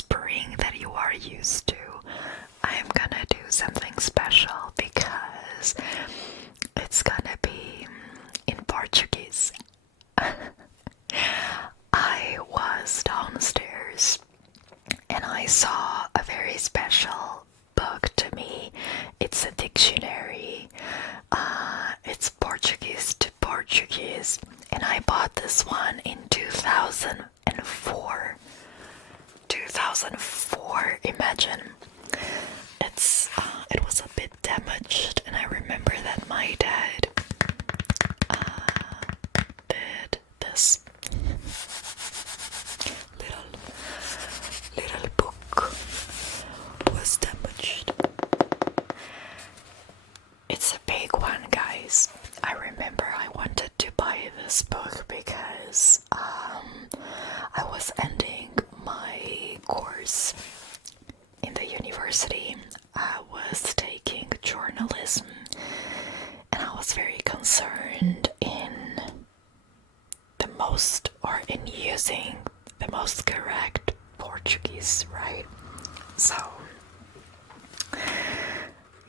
spring that you are used to, I'm gonna do something special because it's gonna be in Portuguese. I was downstairs and I saw a very special book to me. It's a dictionary. It's Portuguese to Portuguese, and I bought this one in 2004. 2004, imagine. It was a bit damaged, and I remember that my dad did this little book was damaged. It's a big one, guys. I remember I wanted to buy this book because I was ending my course in the university. I was taking journalism and I was very concerned in using the most correct Portuguese, right? So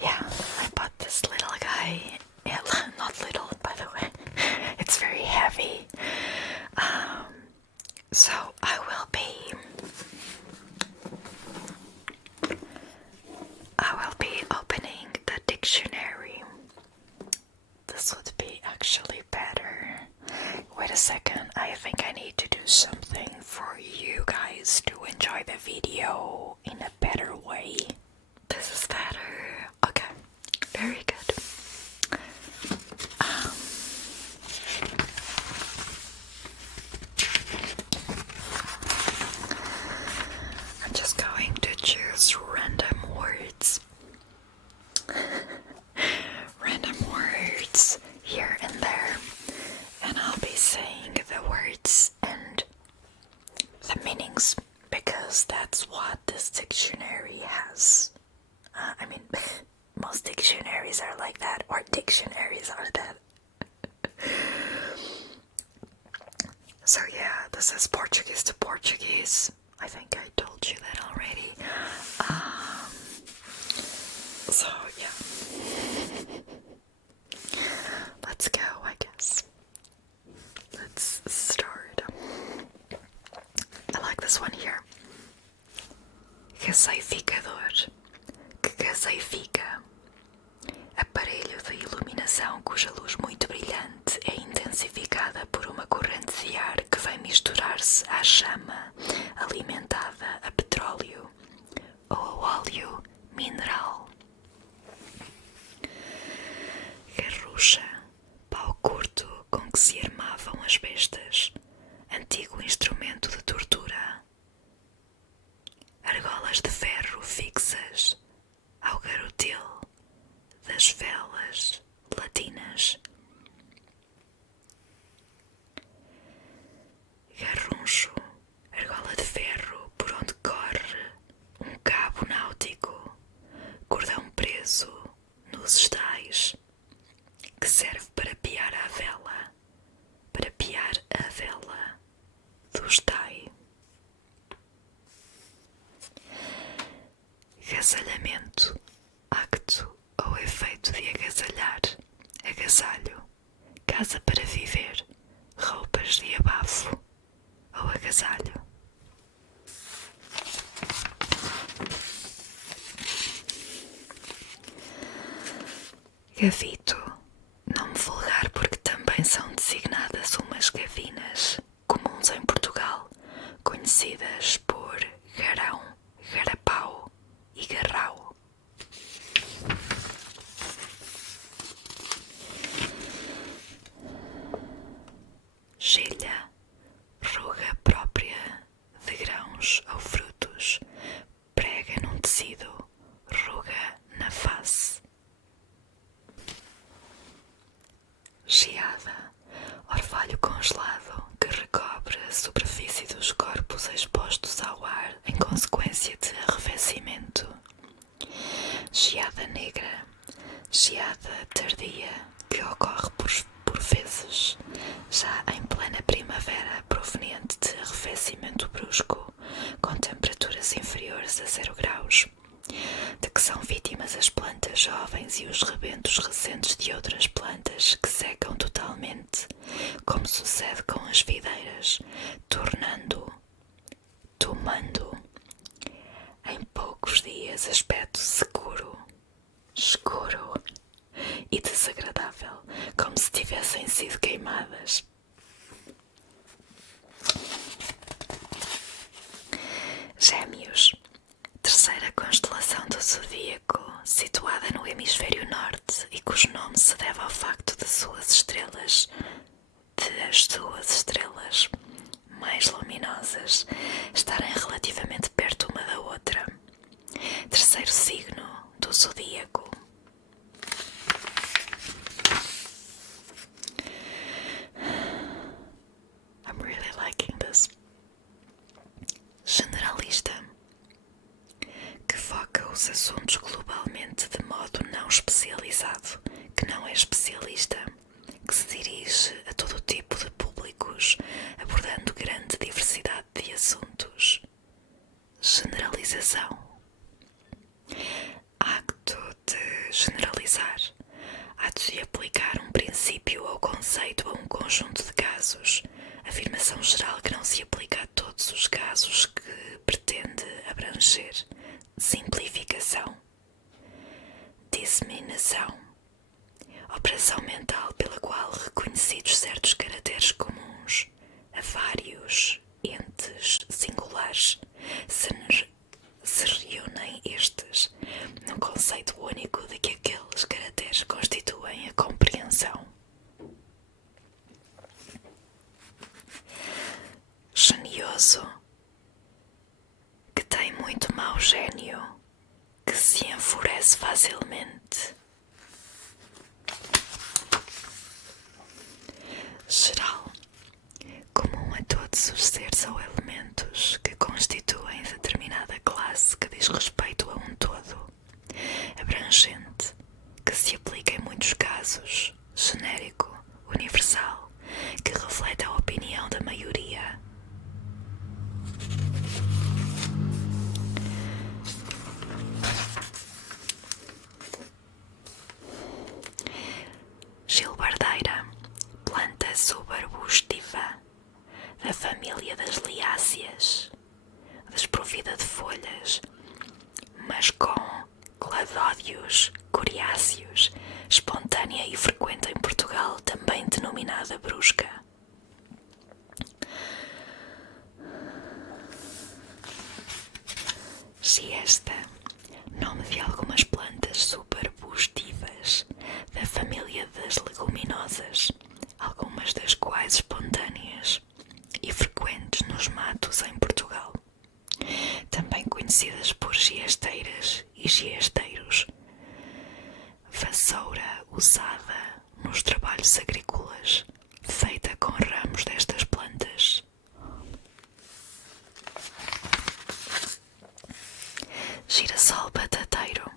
yeah, I bought this little guy. Not little, by the way. It's very heavy. So I will be opening the dictionary. This would be actually better. Wait a second, I think I need to do something for you guys to enjoy the video in a better way. This is better. Okay, very good. I'm just going to choose random words. Random words here and there. And I'll be saying the words and the meanings because that's what this dictionary has. I mean, most dictionaries are like that, or dictionaries are that. So yeah, this is Portuguese to Portuguese. I think I told you that already. So yeah. Let's go, I guess. Let's start. I like this one here. Gaseificador. Que gaseifica. Aparelho de iluminação cuja luz muito brilhante é intensificada por uma corrente de ar que vai misturar-se à chama alimentada a petróleo ou ao óleo mineral. Garrucha. Pau curto com que se armavam as bestas. Antigo instrumento de tortura. Argolas de ferro fixas ao garotil das velas latinas. Garruncho, argola de ferro por onde corre um cabo náutico, cordão preso nos estais, que serve para piar a vela do estai. Agasalhamento, acto ou efeito de agasalhar, agasalho, casa para viver, roupas de abafo ou agasalho. Gavito, nome vulgar porque também são designadas umas gavinas, comuns em Portugal, conhecidas por garão, garapau e garrau. Gelha, ruga própria de grãos ou frutos, prega num tecido, ruga na face. Geada, orvalho congelado que recobre a superfície dos corpos expostos ao ar em consequência de arrefecimento. Geada negra, geada tardia que ocorre por vezes já em plena primavera proveniente de arrefecimento brusco com temperatura temperaturas inferiores a 0 graus, de que são vítimas as plantas jovens e os rebentos recentes de outras plantas que secam totalmente, como sucede com as videiras, tomando em poucos dias aspecto escuro e desagradável, como se tivessem sido queimadas. Gêmeos, terceira constelação do zodíaco, situada no hemisfério norte e cujo nome se deve ao facto de as suas estrelas mais luminosas estarem relativamente perto uma da outra. Terceiro signo do zodíaco. I'm really liking this. Generalista, que foca os assuntos globalmente de modo não especializado, que não é especialista, que se dirige a todo tipo de públicos, abordando grande diversidade de assuntos. Generalização. Acto de generalizar. Ato de aplicar um princípio ou conceito a um conjunto de casos. Afirmação geral que não se aplica a todos os casos que pretende abranger. Simplificação. Disseminação. Operação mental pela qual reconhecidos certos caracteres comuns a vários entes singulares se reúnem estes num conceito único de que aqueles caracteres constituem a compreensão. Genioso, que tem muito mau gênio, que se enfurece facilmente. Geral, comum a todos os seres ou elementos que constituem determinada classe que diz respeito a um todo. Abrangente, que se aplica em muitos casos. Genérico, universal, que reflete a opinião da maioria. Gilbardeira, planta subarbustiva, da família das liáceas, desprovida de folhas, mas com cladódios coriáceos, espontânea e frequente em Portugal, também denominada brusca. Giesta, nome de algumas plantas subarbustivas da família das leguminosas, algumas das quais espontâneas e frequentes nos matos em Portugal, também conhecidas por giesteiras e giesteiros. Vassoura usada nos trabalhos agrícolas, feita com ramos destas plantas. Girassol batateiro,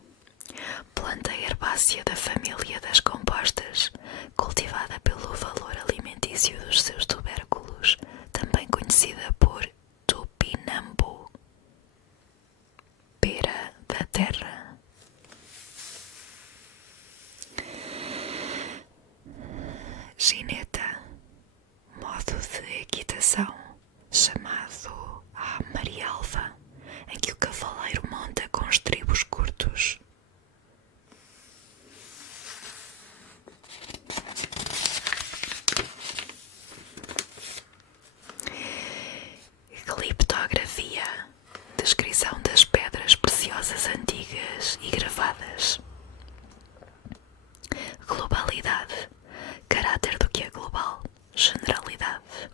planta herbácea da família das compostas, cultivada pelo valor alimentício dos seus tubérculos, também conhecida por tupinambu. Pera da terra. Gineta, modo de equitação, chamado a marialva, em que o cavaleiro monta com estribos curtos. Criptografia, descrição das pedras preciosas antigas e gravadas. Globalidade, caráter do que é global, generalidade.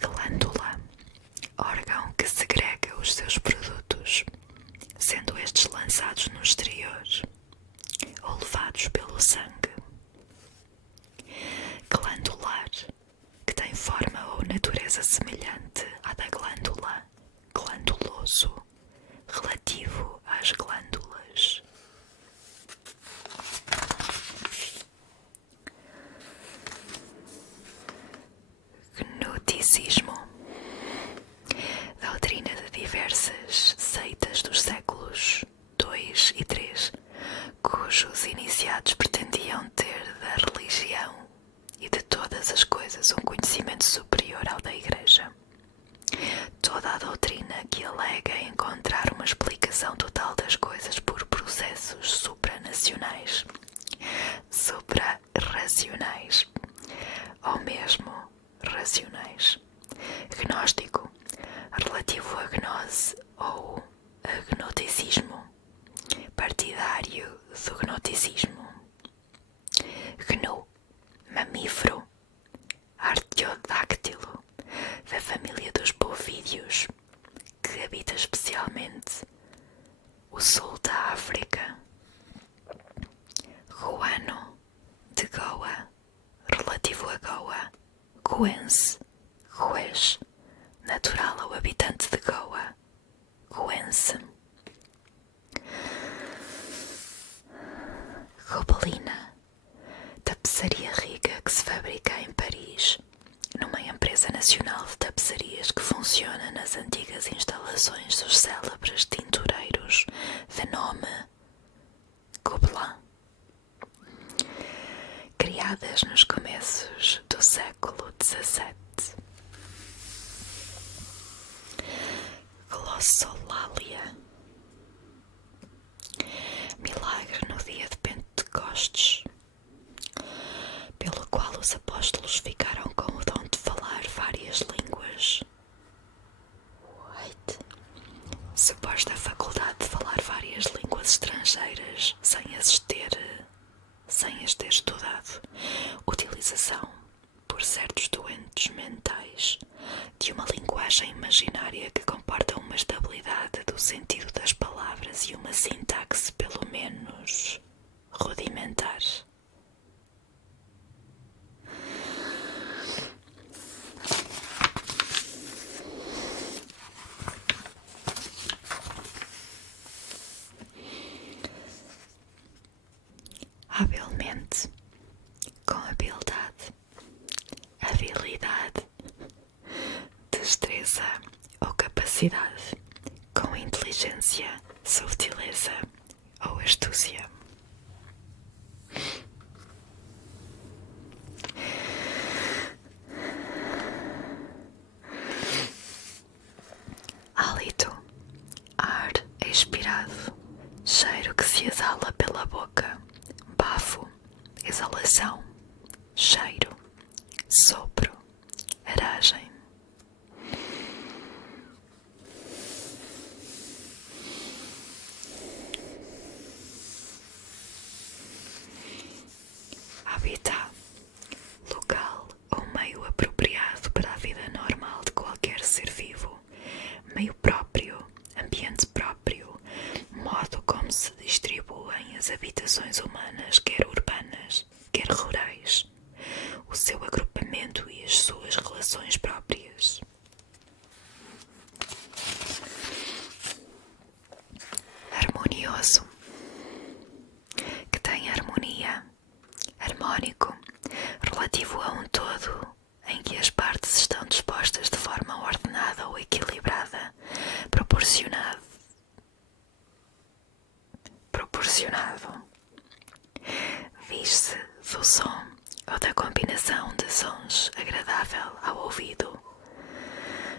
Glândula, órgão que segrega os seus produtos, sendo estes lançados no exterior ou levados pelo sangue. Glandular, que tem forma ou natureza semelhante à da glândula. Glanduloso, relativo às glândulas. irracionais ou mesmo racionais. Gnóstico, relativo a gnose ou agnoticismo, partidário do gnoticismo. Gnu, mamífero, artiodáctilo, da família dos bovídeos, que habita especialmente o sul da África. Goano, de Goa, relativo a Goa. Goense, goês, natural ou habitante de Goa. Goense. Gobelina, tapeçaria rica que se fabrica em Paris, numa empresa nacional de tapeçarias que funciona nas antigas instalações dos célebres tintureiros de nome Gobelin. Criadas nos começos do século XVII. Glossolalia, milagre no dia de Pentecostes, pelo qual os apóstolos ficaram com o dom de falar várias línguas. Suposta faculdade de falar várias línguas estrangeiras sem as ter estudado. Utilização, por certos doentes mentais, de uma linguagem imaginária que comporta uma estabilidade do sentido das palavras e uma sintaxe pelo menos rudimentar. Habilmente, com habilidade, habilidade, destreza ou capacidade, com inteligência, subtileza ou astúcia. Hálito, ar expirado, cheiro que se exala pela boca. Bafo, exalação, cheiro, sopro, aragem. Habitat, local ou meio apropriado para a vida normal de qualquer ser vivo, meio próprio, ambiente próprio, modo como se distribuem as habitações humanas, quer urbanas, quer rurais, o seu agrupamento e as suas relações próprias. Harmonioso, que tem harmonia, harmónico, relativo a um todo em que as partes estão dispostas de forma ordenada ou equilibrada, proporcionado, diz-se do som ou da combinação de sons agradável ao ouvido,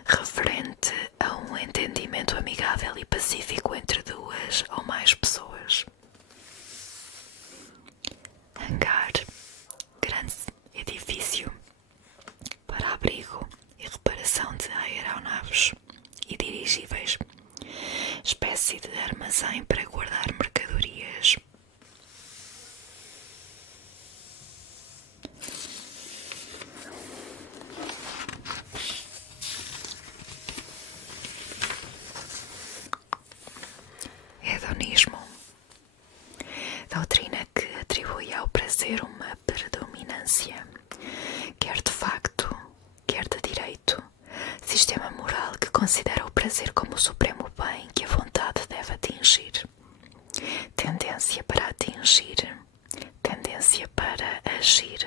referente a um entendimento amigável e pacífico entre duas ou mais pessoas. Hangar, grande edifício para abrigo e reparação de aeronaves e dirigíveis, espécie de armazém para guardar mercadorias. Hedonismo, doutrina que atribui ao prazer uma predominância, quer de facto, quer de direito, sistema moral que considera o prazer como o supremo bem que a vontade deve atingir, tendência para atingir, tendência para agir,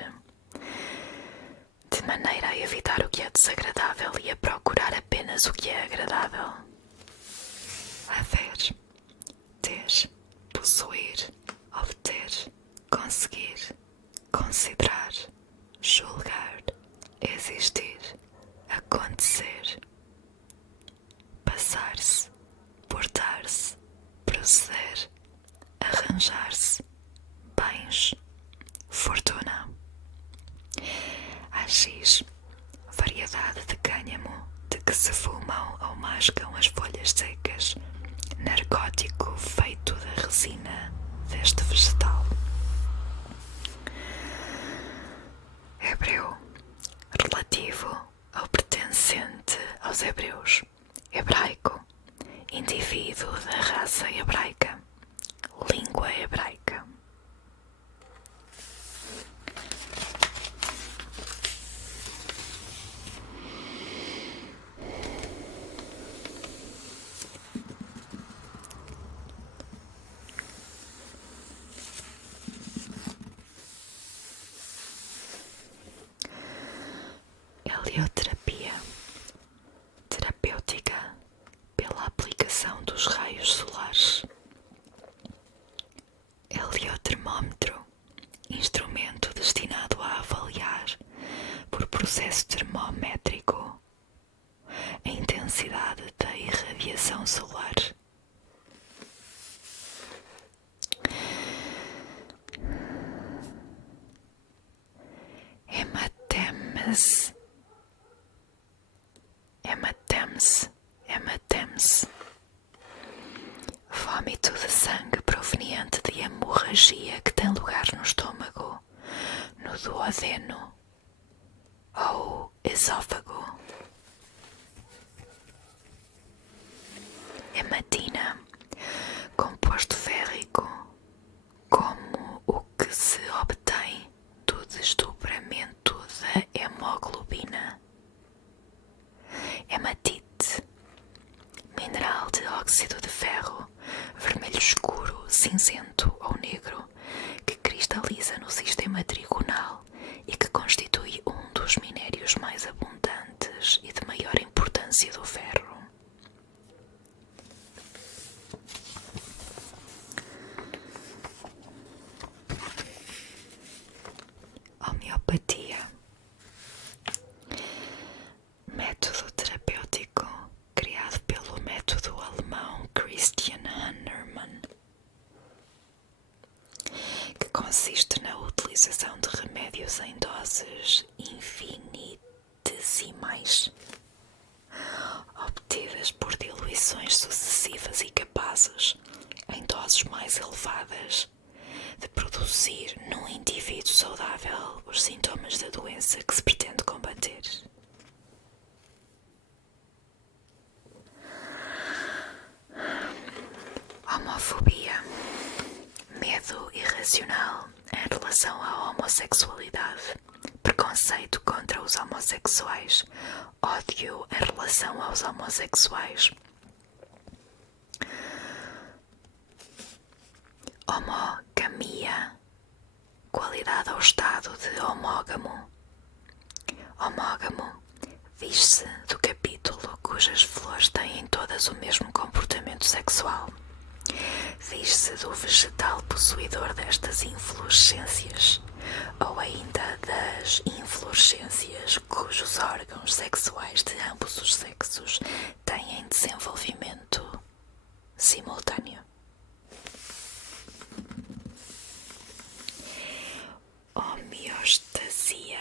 de maneira a evitar o que é desagradável e a procurar apenas o que é agradável. Haver, ter, possuir, obter, conseguir, considerar, julgar, existir, acontecer, passar-se, portar-se, proceder, arranjar-se, bens, fortuna, mascam as folhas secas, narcótico feito da resina deste vegetal. Hebreu, relativo ao pertencente aos hebreus. Hebraico, indivíduo da raça hebraica. Língua hebraica. Helioterapia, terapêutica pela aplicação dos raios solares. Heliotermómetro, instrumento destinado a avaliar, por processo termométrico, a intensidade da irradiação solar. Hematemse, vômito de sangue proveniente de hemorragia que tem lugar no estômago, no duodeno ou esófago. Hematina, composto férrico, como o que se obtém do desdobramento da hemoglobina. Hematite, mineral de óxido de ferro, vermelho escuro, cinzento ou negro, que cristaliza no sistema trigonal e que constitui um dos minérios mais abundantes e de maior importância do ferro. Homeopatia, método terapêutico criado pelo método alemão Christian Hahnemann, que consiste na utilização de remédios em doses infinitesimais, obtidas por diluições sucessivas e capazes, em doses mais elevadas, de produzir num indivíduo saudável os sintomas da doença que se pretende combater. Homofobia, medo irracional em relação à homossexualidade, preconceito contra os homossexuais, ódio em relação aos homossexuais. Homogamia, qualidade ou estado de homógamo. Homógamo diz-se do capítulo cujas flores têm todas o mesmo comportamento sexual. Diz-se do vegetal possuidor destas inflorescências, ou ainda das inflorescências cujos órgãos sexuais de ambos os sexos têm desenvolvimento simultâneo. Homeostasia,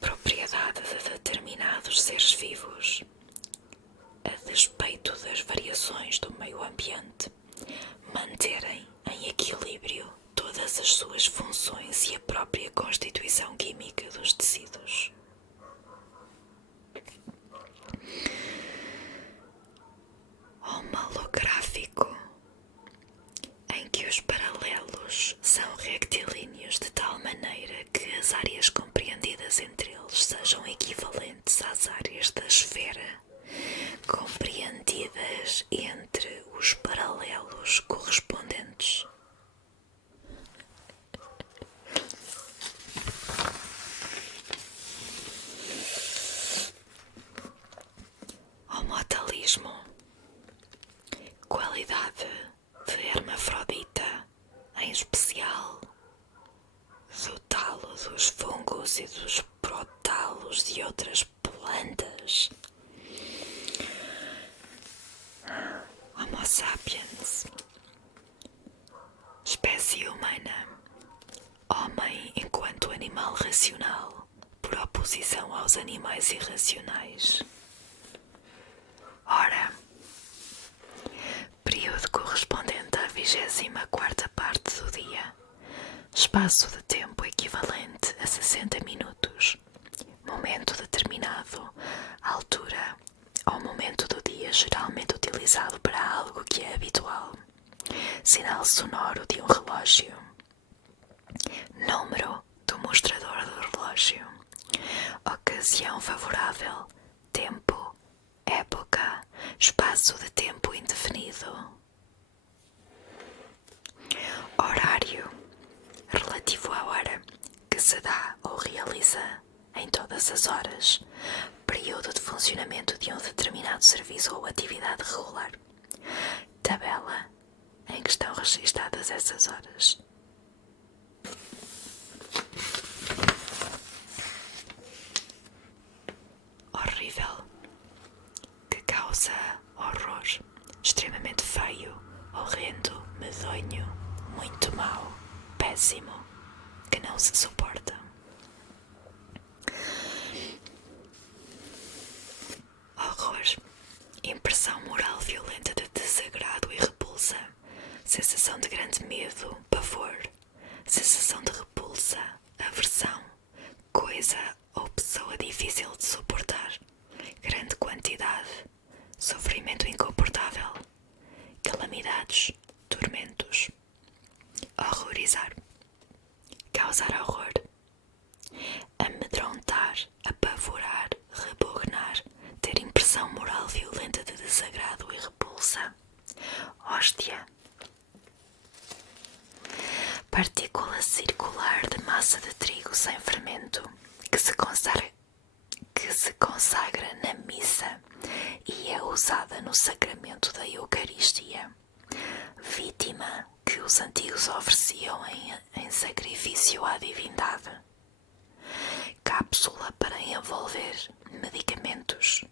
propriedade de determinados seres vivos, a despeito das variações do meio ambiente, manterem em equilíbrio todas as suas funções e a própria constituição química dos tecidos. Homalográfico, em que os paralelos são rectilíneos de tal maneira que as áreas compreendidas entre eles sejam equivalentes às áreas da esfera compreendidas entre os paralelos correspondentes. Homotalismo, qualidade de hermafrodita, em especial do talo dos fungos e dos protalos de outras plantas. Homo sapiens, espécie humana, homem enquanto animal racional, por oposição aos animais irracionais. Ora, período correspondente à 24ª parte do dia, espaço de tempo equivalente a 60 minutos, momento determinado, altura ou momento do dia geralmente utilizado para algo que é habitual, sinal sonoro de um relógio, número do mostrador do relógio, ocasião favorável, tempo, época, espaço de tempo indefinido. Horário, relativo à hora que se dá ou realiza em todas as horas, período de funcionamento de um determinado serviço ou atividade regular. Tabela em que estão registadas essas horas. Horrível, que causa horror, extremamente feio, horrendo, medonho, muito mau, péssimo, que não se suporta. Horror, impressão moral violenta de desagrado e repulsa, sensação de grande medo, pavor, sensação de repulsa, aversão, coisa ou pessoa difícil de suportar, grande quantidade, sofrimento incomportável, calamidades, tormentos. Horrorizar, causar horror, amedrontar, apavorar, repugnar, ter impressão moral violenta de desagrado e repulsa. Hóstia, partícula circular de massa de trigo sem fermento que se consagra na missa e é usada no sacramento da Eucaristia. Vítima que os antigos ofereciam em sacrifício à divindade. Cápsula para envolver medicamentos.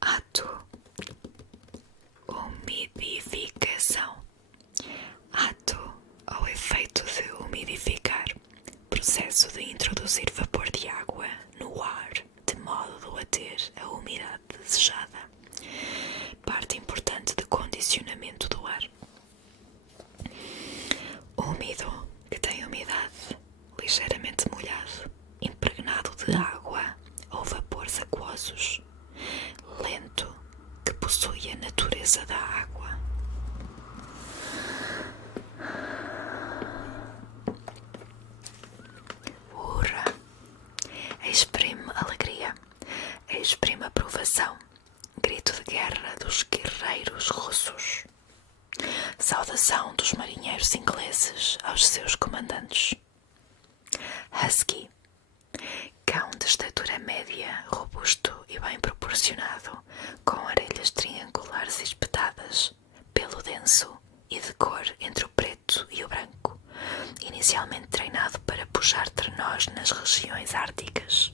Ato, umidificação. Ato ao efeito de umidificar, processo de introduzir vapor de água no ar de modo a ter a umidade desejada. Parte importante de condicionamento do ar. Úmido, que tem umidade, ligeiramente molhado, impregnado de água ou vapores aquosos. Lento, que possui a natureza da água. Urra, exprime alegria, exprime aprovação, grito de guerra dos guerreiros russos. Saudação dos marinheiros ingleses aos seus comandantes. Husky, cão de estatura média, robusto e bem proporcionado, com orelhas triangulares espetadas, pelo denso e de cor entre o preto e o branco, inicialmente treinado para puxar trenós nas regiões árticas.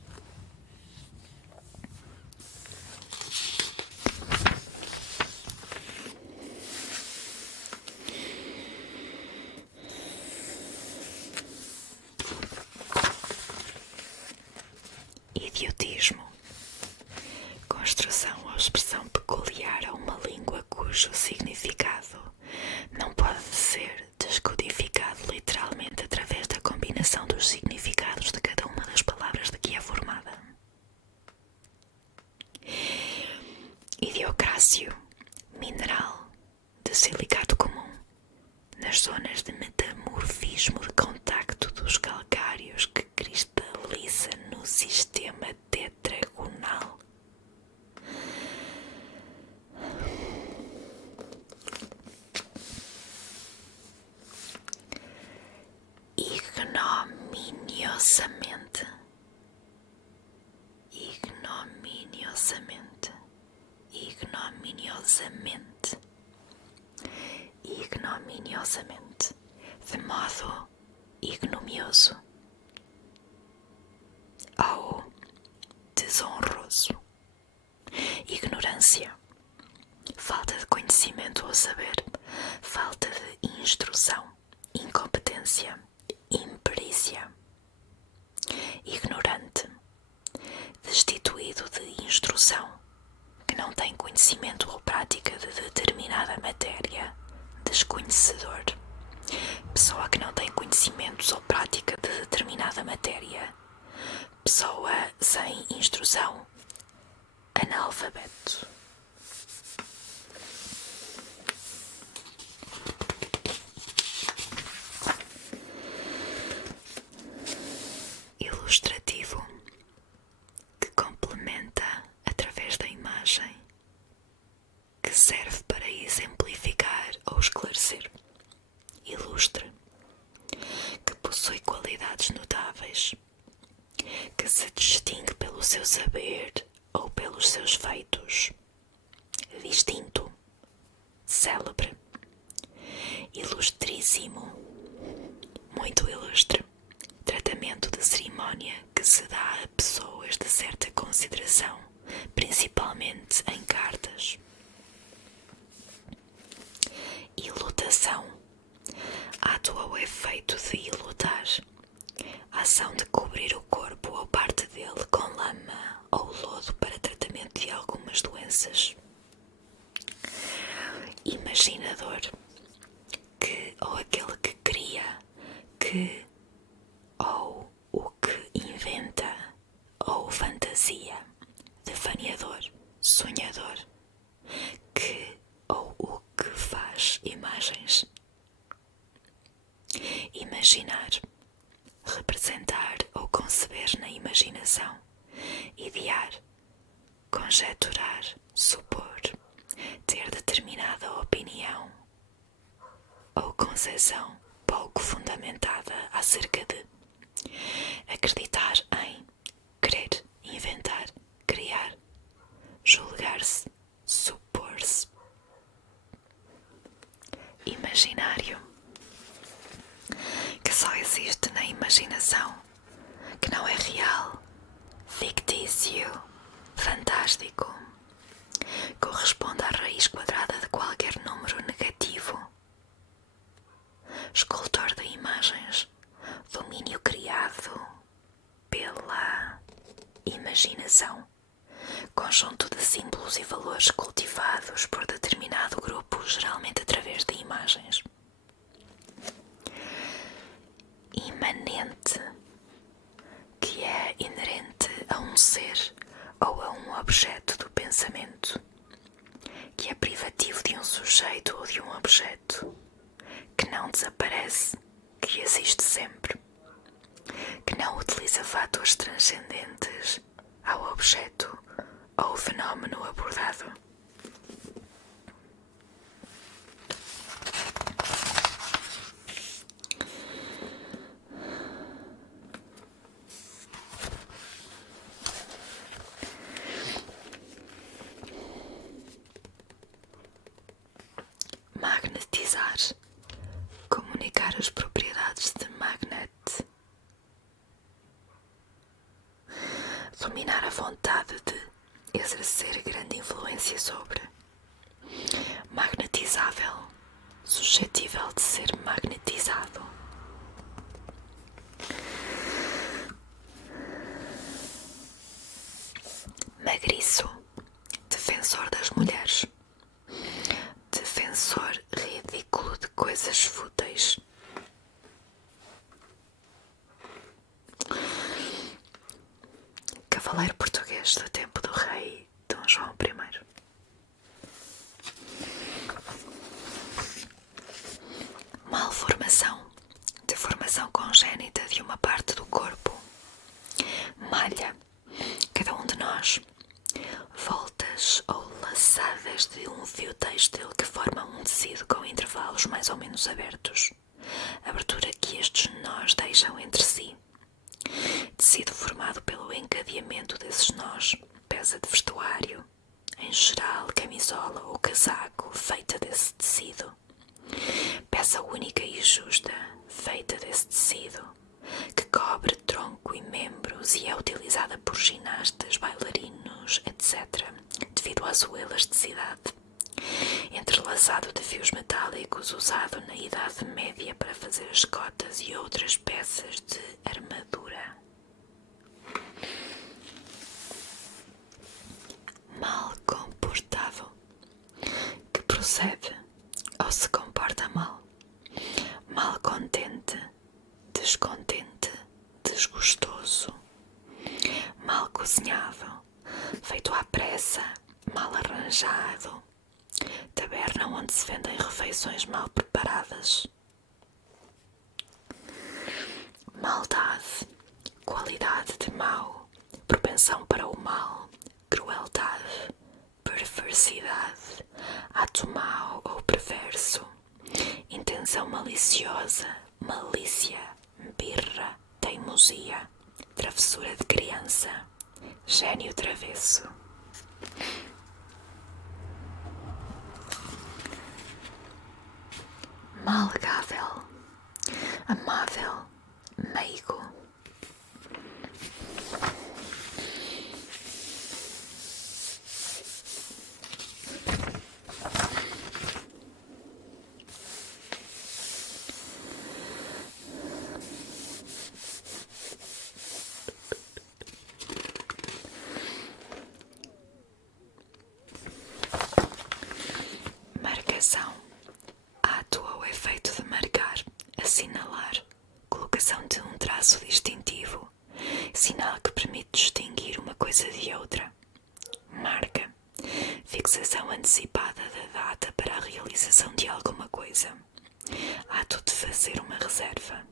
Idiotismo, construção ou expressão peculiar a uma língua cujo significado não pode ser descodificado literalmente através da combinação dos significados de cada uma das palavras de que é formada. Idiocrácio, mineral de silicato comum, nas zonas de metamorfismo de contacto dos calcários que cristaliza no sistema tetragonal. Ignominiosamente, ignominiosamente, ignominiosamente, ignominiosamente, de modo ignomioso ou desonroso. instrução, incompetência, imperícia. Ignorante, destituído de instrução, que não tem conhecimento ou prática de determinada matéria. Desconhecedor, pessoa que não tem conhecimentos ou prática de determinada matéria. Pessoa sem instrução. Analfabeto. Ilustrativo, que complementa através da imagem, que serve para exemplificar ou esclarecer. Ilustre, que possui qualidades notáveis, que se distingue pelo seu saber ou pelos seus feitos. Distinto, célebre, ilustríssimo, muito ilustre. Tratamento de cerimónia que se dá a pessoas de certa consideração, principalmente em cartas. Ilutação, ato ou efeito de ilutar, ação de cobrir o corpo ou parte dele com lama ou lodo para tratamento de algumas doenças. Imaginador, que ou aquele que cria, que ou o que inventa, ou fantasia. Devaneador, sonhador, que ou o que faz imagens. Imaginar, representar ou conceber na imaginação. Idear, conjecturar, supor, ter determinada opinião ou concepção pouco fundamentada acerca de. Acreditar em, querer, inventar, criar, julgar-se, supor-se. Imaginário, que só existe na imaginação, que não é real, fictício, fantástico, corresponde à raiz quadrada de qualquer número negativo. Escultor de imagens, domínio criado pela imaginação, conjunto de símbolos e valores cultivados por determinado grupo, geralmente através de imagens. Imanente, que é inerente a um ser ou a um objeto do pensamento, que é privativo de um sujeito ou de um objeto, que não desaparece, que existe sempre, que não utiliza fatores transcendentes ao objeto ou fenómeno abordado. Magnetizar, comunicar as propriedades de magnet. Dominar a vontade de exercer grande influência sobre. Magnetizável, suscetível de ser magnetizado. Magriço, defensor das mulheres. Defensor ridículo de coisas fúteis. Cavaleiro português do tempo do rei Dom João I. Malformação, deformação congénita de uma parte do corpo. Malha, cada um de nós. Voltas ou laçadas de um fio têxtil que formam um tecido com intervalos mais ou menos abertos. Abertura que estes nós deixam entre si. Tecido formado pelo encadeamento desses nós. Peça de vestuário, em geral camisola ou casaco, feita desse tecido. Peça única e justa, feita desse tecido, que cobre tronco e membros e é utilizada por ginastas, bailarinos, etc., devido à sua elasticidade. entrelaçado de fios metálicos usado na Idade Média para fazer as cotas e outras peças de armadura. Mal comportado, que procede ou se comporta mal. Mal contente, descontente, desgostoso. Mal cozinhado, feito à pressa, mal arranjado. Taberna onde se vendem refeições mal preparadas. Maldade, qualidade de mau, propensão para o mal, crueldade, perversidade, ato mau ou perverso, intenção maliciosa, malícia, birra, teimosia, travessura de criança, gênio travesso. Malegável, amável, meigo. Marcação, ato ou efeito de marcar, assinalar, colocação de um traço distintivo, sinal que permite distinguir uma coisa de outra. Marca, fixação antecipada da data para a realização de alguma coisa. Ato de fazer uma reserva,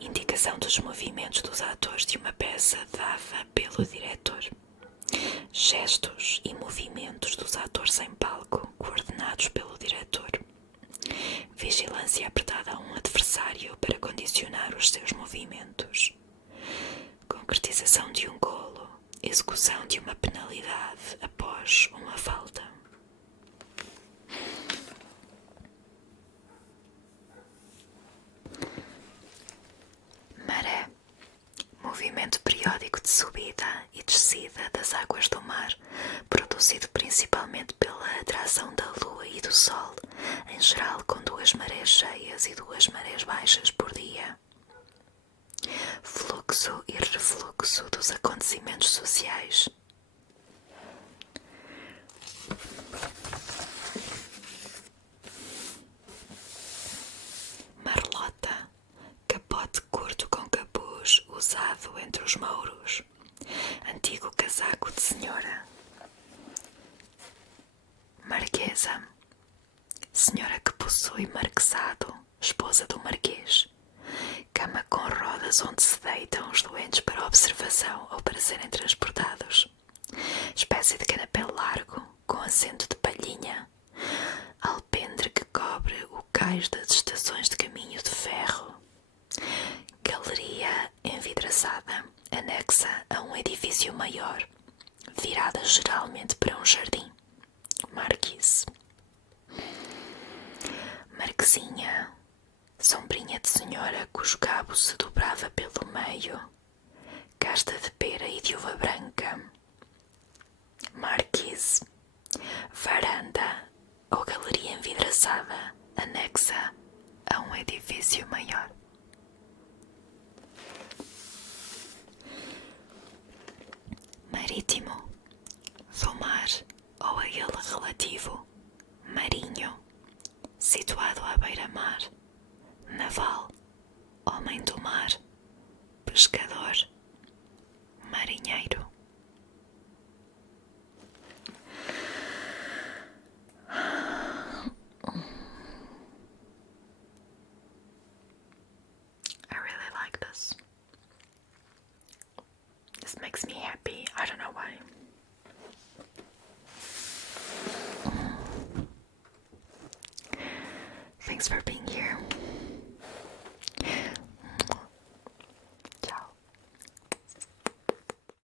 indicação dos movimentos dos atores de uma peça dada pelo diretor. Gestos e movimentos dos atores em palco, coordenados pelo diretor. Vigilância apertada a um adversário para condicionar os seus movimentos. Concretização de um golo, execução de uma penalidade após uma falta. Maré, movimento periódico de subida e descida das águas do mar, produzido principalmente pela atração da lua e do sol, em geral com 2 marés cheias e 2 marés baixas por dia. Fluxo e refluxo dos acontecimentos sociais. Marlota, capote curto com capuz usado entre os mouros. Antigo casaco de senhora. Marquesa, senhora que possui marquesado, esposa do marquês. Cama com rodas onde se deitam os doentes para observação ou para serem transportados. Espécie de canapé largo, com assento de palhinha. Alpendre que cobre o cais das estações de caminho de ferro. Galeria envidraçada, anexa a um edifício maior, virada geralmente para um jardim. Marquise. Marquesinha, sombrinha de senhora cujo cabo se dobrava pelo meio. Casta de pera e de uva branca. Marquise, varanda ou galeria envidraçada, anexa a um edifício maior. Marítimo, do mar ou a ele relativo. Marinho, situado à beira-mar. Naval, homem do mar. Pescador, marinheiro. I really like this. This makes me happy. I don't know why. Thanks for being